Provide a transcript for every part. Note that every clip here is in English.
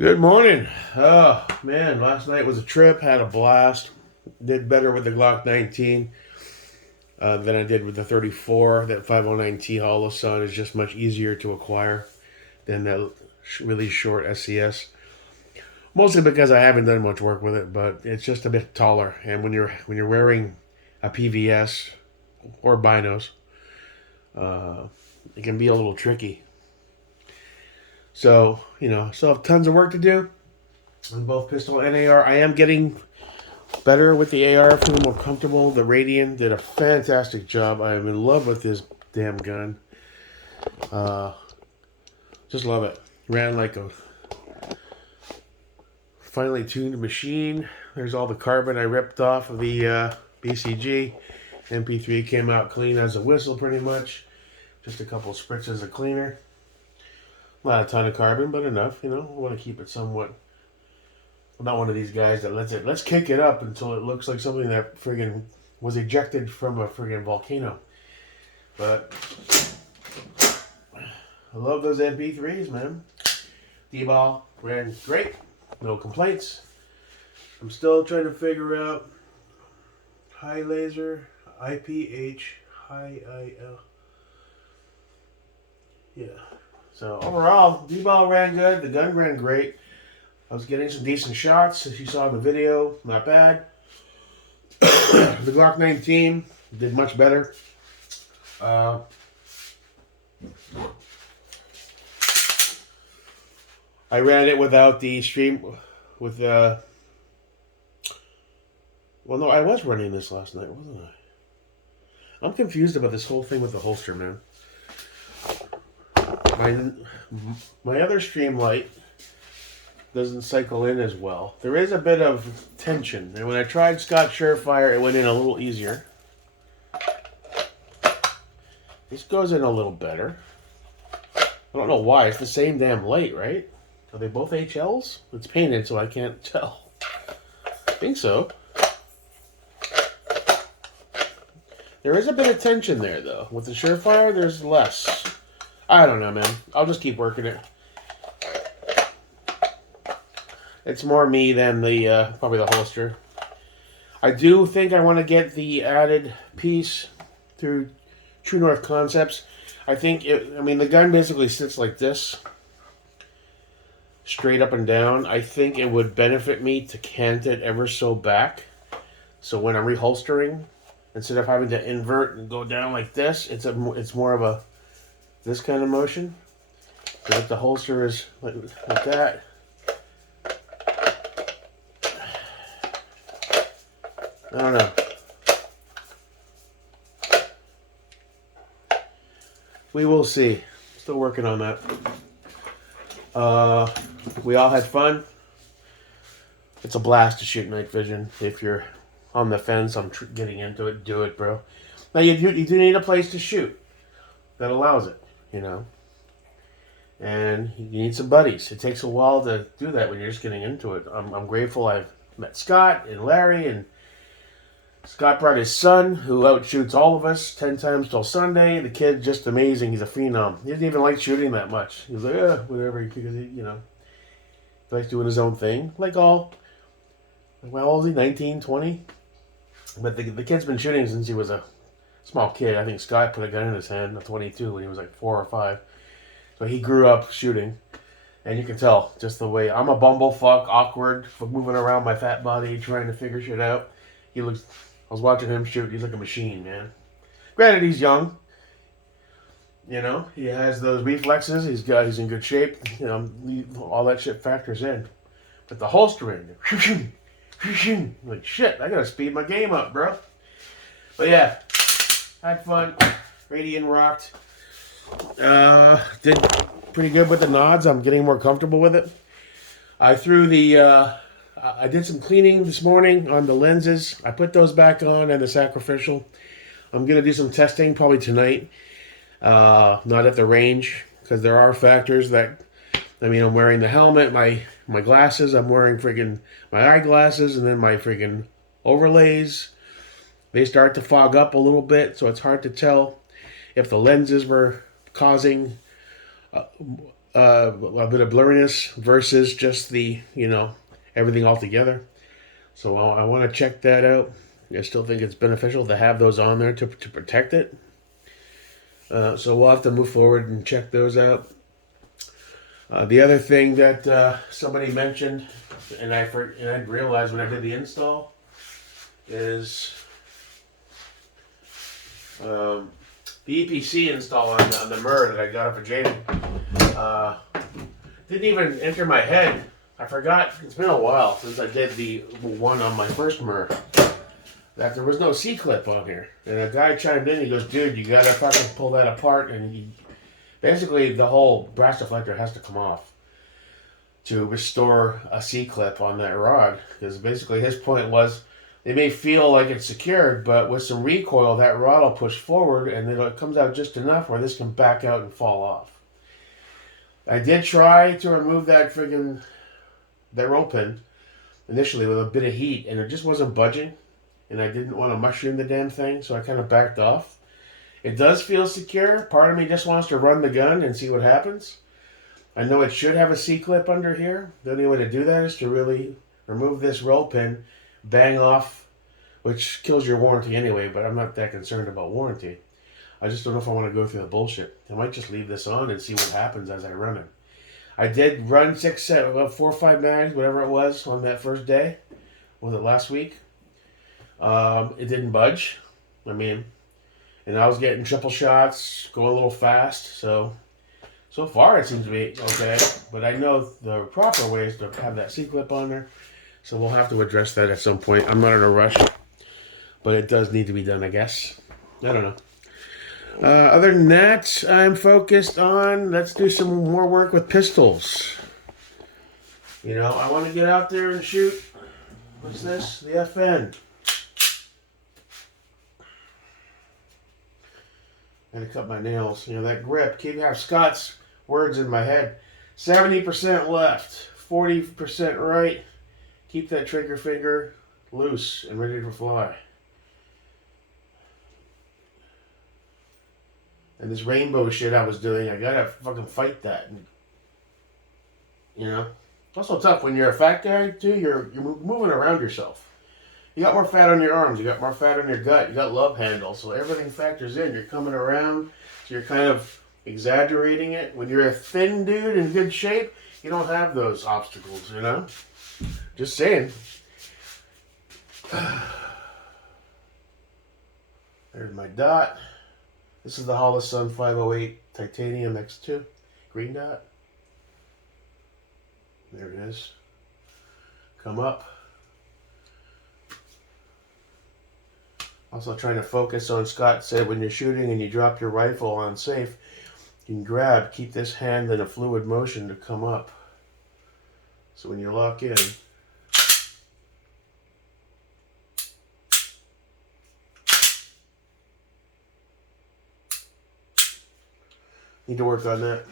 Good morning. Oh man, last night was a trip. Had a blast. Did better with the Glock 19 than I did with the 34. That 509T Holosun is just much easier to acquire than that really short SCS. Mostly because I haven't done much work with it, but it's just a bit taller. And when you're wearing a PVS or binos, uh, it can be a little tricky. So still have tons of work to do on both pistol and AR. I am getting better with the AR, feeling more comfortable. The Radian did a fantastic job. I am in love with this damn gun. Uh, just love it. Ran like a finely tuned machine. There's all the carbon I ripped off of the BCG. MP3 came out clean as a whistle, pretty much. Just a couple spritzes of cleaner. Not a ton of carbon, but enough. I want to keep it somewhat. I'm not one of these guys that let's kick it up until it looks like something that friggin' was ejected from a friggin' volcano. But I love those MP3s, man. D-ball ran great, no complaints. I'm still trying to figure out high laser, IPH, high IL. Yeah. So overall, D-ball ran good. The gun ran great. I was getting some decent shots, as you saw in the video. Not bad. The Glock 19 did much better. I ran it without the stream. With well, no, I was running this last night, wasn't I? I'm confused about this whole thing with the holster, man. My other stream light doesn't cycle in as well. There is a bit of tension, and when I tried Scott Surefire, it went in a little easier. This goes in a little better. I don't know why. It's the same damn light, right? Are they both HLs? It's painted, so I can't tell. I think so. There is a bit of tension there, though. With the Surefire, there's less. I don't know, man. I'll just keep working it. It's more me than the probably the holster. I do think I want to get the added piece through True North Concepts. I think the gun basically sits like this, straight up and down. I think it would benefit me to cant it ever so back. So when I'm reholstering, instead of having to invert and go down like this, it's more of a this kind of motion. So if the holster is like that. I don't know. We will see. Still working on that. We all had fun. It's a blast to shoot night vision. If you're on the fence, I'm getting into it. Do it, bro. Now you do need a place to shoot that allows it. And you need some buddies. It takes a while to do that when you're just getting into it. I'm grateful I've met Scott and Larry, and Scott brought his son, who outshoots all of us 10 times till Sunday. The kid's just amazing. He's a phenom. He doesn't even like shooting that much. He's like, whatever, because he likes doing his own thing. Like all, well, how old is he? 19, 20? But the kid's been shooting since he was a small kid. I think Scott put a gun in his hand at 22 when he was like 4 or 5. So he grew up shooting. And you can tell just the way I'm a bumblefuck, awkward, moving around my fat body, trying to figure shit out. I was watching him shoot. He's like a machine, man. Granted, he's young. He has those reflexes. He's in good shape. All that shit factors in. But the holstering, like shit, I gotta speed my game up, bro. But yeah, had fun. Radian rocked. Did pretty good with the nods. I'm getting more comfortable with it. I did some cleaning this morning on the lenses. I put those back on and the sacrificial. I'm going to do some testing probably tonight. Not at the range, because there are factors that, I'm wearing the helmet, my glasses, I'm wearing friggin' my eyeglasses, and then my friggin' overlays. They start to fog up a little bit, so it's hard to tell if the lenses were causing a bit of blurriness versus just the, everything all together. So I want to check that out. I still think it's beneficial to have those on there to protect it. So we'll have to move forward and check those out. The other thing that somebody mentioned, and I realized when I did the install, is the EPC install on the MER that I got up for Jaden. Didn't even enter my head. I forgot. It's been a while since I did the one on my first MER. That there was no C-clip on here. And a guy chimed in, he goes, dude, you gotta fucking pull that apart. And basically the whole brass deflector has to come off to restore a C-clip on that rod. Because basically his point was, it may feel like it's secured, but with some recoil, that rod will push forward and then it comes out just enough where this can back out and fall off. I did try to remove that roll pin initially with a bit of heat, and it just wasn't budging. And I didn't want to mushroom the damn thing, so I kind of backed off. It does feel secure. Part of me just wants to run the gun and see what happens. I know it should have a C-clip under here. The only way to do that is to really remove this roll pin, bang off, which kills your warranty anyway, but I'm not that concerned about warranty. I just don't know if I want to go through the bullshit. I might just leave this on and see what happens as I run it. I did run 4 or 5 mags, whatever it was, on that first day. Was it last week? It didn't budge. And I was getting triple shots, going a little fast. So far it seems to be okay. But I know the proper way is to have that C-clip on there. So we'll have to address that at some point. I'm not in a rush. But it does need to be done, I guess. I don't know. Other than that, I'm focused on, let's do some more work with pistols. I want to get out there and shoot. What's this? The FN. Gotta cut my nails. That grip. Keep have Scott's words in my head. 70% left, 40% right. Keep that trigger finger loose and ready to fly. And this rainbow shit I was doing, I gotta fucking fight that. It's also tough when you're a fat guy too. You're moving around yourself. You got more fat on your arms. You got more fat on your gut. You got love handles. So everything factors in. You're coming around. So you're kind of exaggerating it. When you're a thin dude in good shape, you don't have those obstacles, Just saying. There's my dot. This is the Holosun 508 Titanium X2. Green dot. There it is. Come up. Also trying to focus on, Scott said, when you're shooting and you drop your rifle on safe, you can keep this hand in a fluid motion to come up. So when you lock in, need to work on that.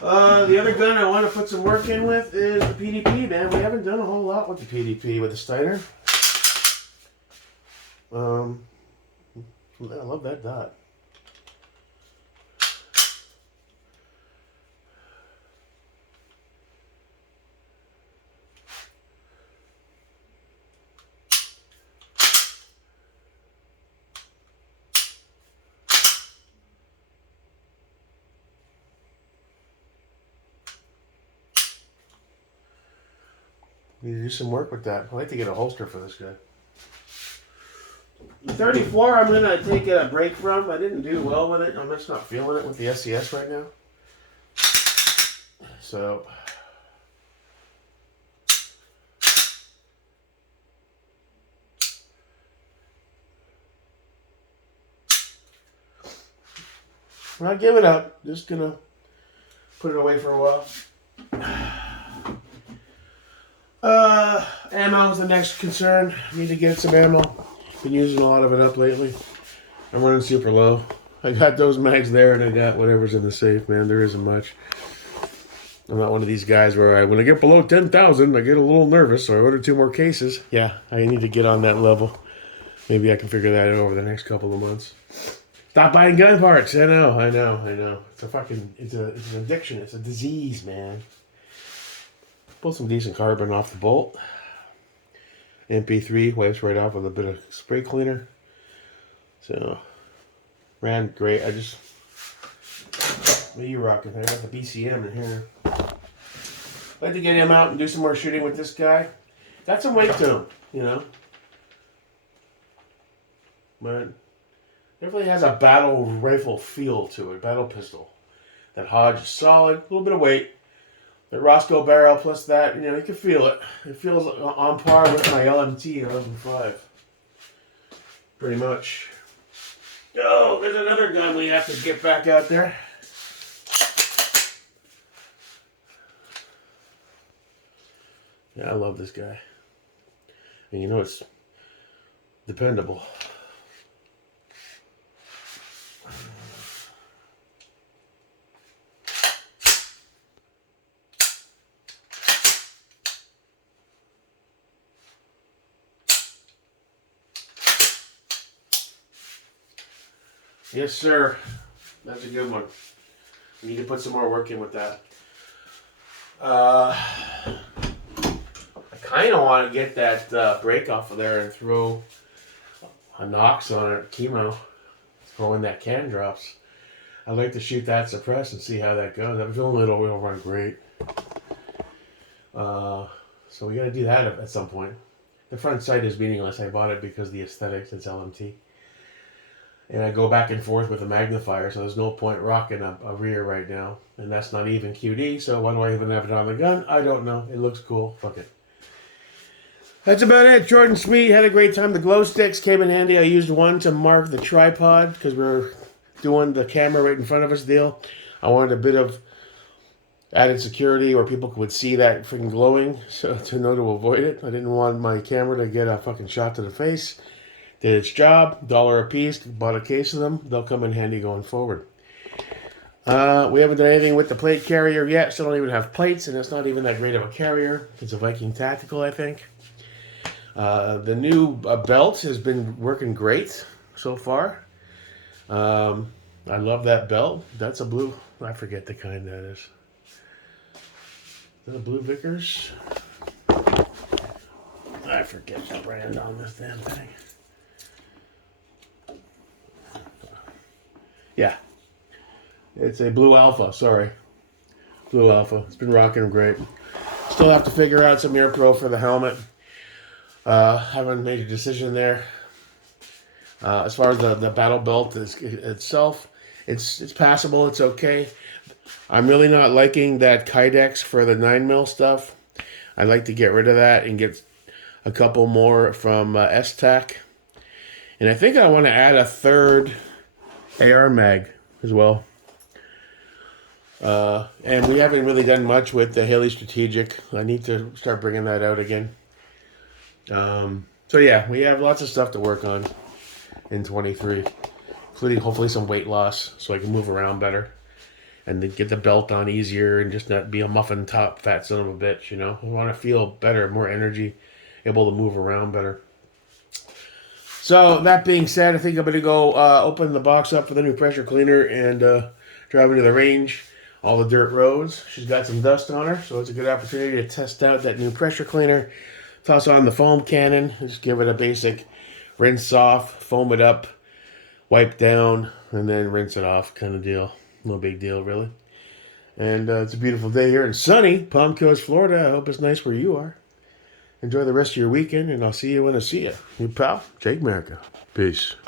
The other gun I want to put some work in with is the PDP, man. We haven't done a whole lot with the PDP with the Steiner. I love that dot. Need to do some work with that. I'd like to get a holster for this guy. The 34 I'm going to take a break from. I didn't do well with it. I'm just not feeling it with the SCS right now. So I'm not giving up. Just going to put it away for a while. Ammo is the next concern. Need to get some ammo. Been using a lot of it up lately. I'm running super low. I got those mags there and I got whatever's in the safe, man. There isn't much. I'm not one of these guys where when I get below 10,000, I get a little nervous, so I order 2 more cases. Yeah, I need to get on that level. Maybe I can figure that out over the next couple of months. Stop buying gun parts. I know. It's an addiction. It's a disease, man. Pull some decent carbon off the bolt. MP3 wipes right off with a bit of spray cleaner. So, ran great. What are you rocking? I got the BCM in here. I'd like to get him out and do some more shooting with this guy. Got some weight to him, you know. But definitely has a battle rifle feel to it, battle pistol. That Hodge is solid, a little bit of weight. The Roscoe barrel plus that, you can feel it. It feels on par with my LMT 11.5. Pretty much. Oh, there's another gun we have to get back out there. Yeah, I love this guy. And it's dependable. Yes, sir. That's a good one. We need to put some more work in with that. I kind of want to get that brake off of there and throw a Nox on it, chemo. Throw in that can drops. I'd like to shoot that suppressed and see how that goes. I'm feeling it'll run great. So we got to do that at some point. The front sight is meaningless. I bought it because of the aesthetics. It's LMT. And I go back and forth with a magnifier, so there's no point rocking a rear right now. And that's not even QD, so why do I even have it on the gun? I don't know. It looks cool. Fuck it. That's about it. Short and sweet. Had a great time. The glow sticks came in handy. I used one to mark the tripod because we were doing the camera right in front of us deal. I wanted a bit of added security where people would see that freaking glowing, so to know to avoid it. I didn't want my camera to get a fucking shot to the face. Did its job. $1 a piece. Bought a case of them. They'll come in handy going forward. We haven't done anything with the plate carrier yet. Still don't even have plates, and it's not even that great of a carrier. It's a Viking Tactical, I think. The new belt has been working great so far. I love that belt. That's a blue. I forget the kind that is. Is that a blue Vickers? I forget the brand on this damn thing. Yeah. It's a Blue Alpha, sorry. Blue Alpha. It's been rocking great. Still have to figure out some Air Pro for the helmet. Haven't made a decision there. As far as the battle belt itself, it's passable, it's okay. I'm really not liking that Kydex for the 9mm stuff. I'd like to get rid of that and get a couple more from S-Tac. And I think I want to add a third AR mag as well. And we haven't really done much with the Haley Strategic. I need to start bringing that out again. So yeah, we have lots of stuff to work on in 23, including hopefully some weight loss so I can move around better and then get the belt on easier and just not be a muffin top fat son of a bitch, I want to feel better, more energy, able to move around better. So that being said, I think I'm going to go open the box up for the new pressure cleaner and drive into the range, all the dirt roads. She's got some dust on her, so it's a good opportunity to test out that new pressure cleaner. Toss on the foam cannon, just give it a basic rinse off, foam it up, wipe down, and then rinse it off kind of deal. No big deal, really. And it's a beautiful day here in sunny Palm Coast, Florida. I hope it's nice where you are. Enjoy the rest of your weekend, and I'll see you when I see you. Your pal, Jake America. Peace.